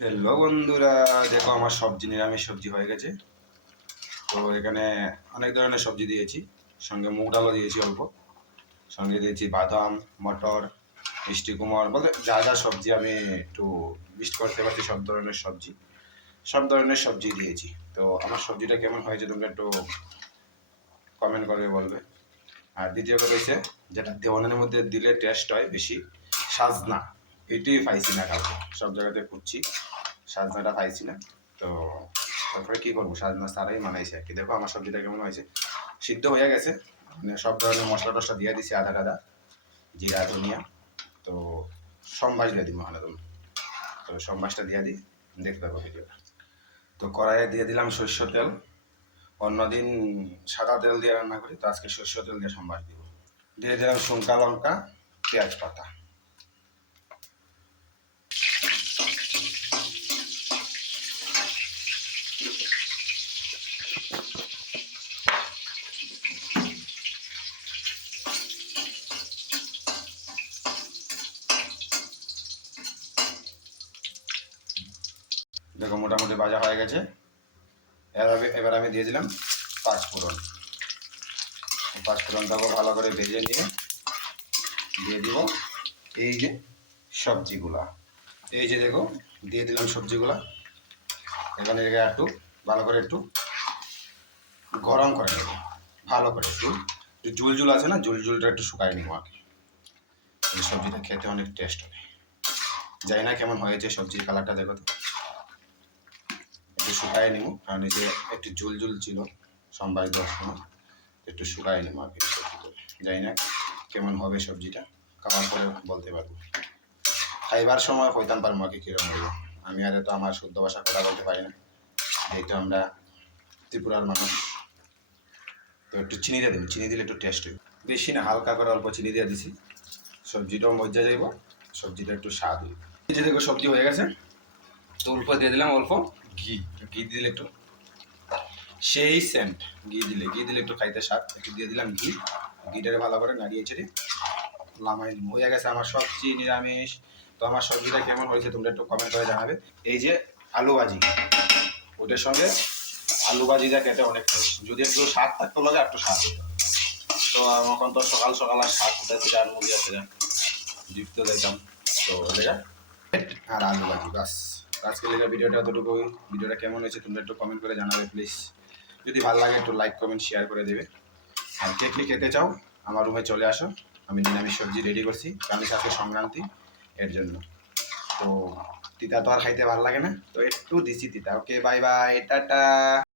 Hello বন্ধুরা, দেখো আমার সবজি নিরামিষ সবজি হয়ে গেছে। তো এখানে অনেক ধরনের সবজি দিয়েছি, সঙ্গে মুগ ডালও দিয়েছি অল্প, সঙ্গে দিয়েছি বাদাম, মটর, মিষ্টি কুমড়, বলতে যা যা সবজি আমি একটু মিক্সড করতে পারছি, সব ধরনের সবজি দিয়েছি। তো আমার সবজিটা কেমন হয়েছে তোমরা একটু কমেন্ট করে বলবে। আর দ্বিতীয় কথা হচ্ছে, যেটা দেওয়ানের মধ্যে দিলে টেস্ট হয় বেশি, সাজনা, এটাই পাইছি না কাউকে, সব জায়গাতে খুঁজছি, সাজনাটা পাইছি না। তো তারপরে কী করবো, সাজনা ছাড়াই মানাইছে আর কি। দেখো আমার সবজিটা কেমন হয়েছে, সিদ্ধ হয়ে গেছে, মানে সব ধরনের মশলা টশলা দিয়ে দিছি, আদা টাদা, জিরা, ধনিয়া। তো সম্বাস দিয়ে দিব মানে তুমি, তো সম্বাসটা দিয়ে দিই, দেখতে পাবো ভিডিওটা। তো কড়াইয়ে দিয়ে দিলাম সরষের তেল। অন্যদিন সাদা তেল দিয়ে রান্না করি, তো আজকে সরষের তেল দিয়ে সম্বাস দিব। দিয়ে দিলাম শুকনো লঙ্কা, পেঁয়াজ পাতা। দেখো মোটামুটি ভাজা হয়ে গেছে। এবার আমি দিয়ে দিলাম পাঁচফোড়ন। পাঁচফোড়নটাকে ভালো করে ভেজে নিয়ে দিয়ে দিব এই যে সবজিগুলা। এই যে দেখো দিয়ে দিলাম সবজিগুলা। এখানে একটু ভালো করে একটু গরম করে নেব, ভালো করে একটু জুল জুল আছে না, জুলটা একটু শুকাই নিব আর কি। এই সবজিটা খেতে অনেক টেস্ট হবে। জানি না কেমন হয়েছে সবজির কালারটা, দেখো তো একটু শুকাই নিব, কারণ এই যে একটু জুল ছিল সোমবার 10 সময়, একটু শুকাই নিব আর কি সবজিটা। জানি না কেমন হবে সবজিটা, খাওয়ার পরে বলতে পারবো, খাইবার সময় হইতাম পারবো আর কি কীরকম হইব। আমি আর তো আমার শুদ্ধ ভাষা কথা বলতে পারি না, যেহেতু আমরা ত্রিপুরার মানুষ। তো একটু চিনি দিয়ে দেবো, চিনি দিলে একটু টেস্ট হইব, বেশি না, হালকা করে অল্প চিনি দিয়ে দিছি। সবজিটাও মজা যাইব, সবজিটা একটু স্বাদ হইব। এই যে দেখো সবজি হয়ে গেছে, তো অল্প দিয়ে দিলাম অল্প ঘি। ঘি দিলে একটু সেই সেন্ট, ঘি দিলে একটু খাইতে স্বাদ, একটু দিয়ে দিলাম ঘি। ঘিটারে ভালো করে নাড়িয়ে ছেড়ে লামাই হয়ে গেছে আমার সবজি নিরামিষ। তো আমার সবজিটা কেমন হয়েছে তোমরা একটু কমেন্ট করে জানাবে। এই যে আলু ভাজি, ওটার সঙ্গে আলু ভাজিটা খেতে অনেক টেস্ট, যদি একটু স্বাদ থাকতো লাগে একটু স্বাদ হতো। তো এখন তো সকাল সকাল আর স্বাদ কোথায় থেকে আর মুড়ি আছে জিপ্ত দিতাম। তো এটা আর আলু ভাজি বাস। আজকের লেগে ভিডিওটা এতটুকুই। ভিডিওটা কেমন হয়েছে তোমরা একটু কমেন্ট করে জানাবে প্লিজ। যদি ভালো লাগে একটু লাইক কমেন্ট শেয়ার করে দেবে। আর কে কে খেতে চাও আমার রুমে চলে আসো, আমি নিরামিষ সবজি রেডি করছি, কারণ আজকে সংক্রান্তি এর জন্য। তো তিতা তো আর খাইতে ভালো লাগে না, তো একটু দিছি তিতা। ওকে, বাই বাই, টাটা।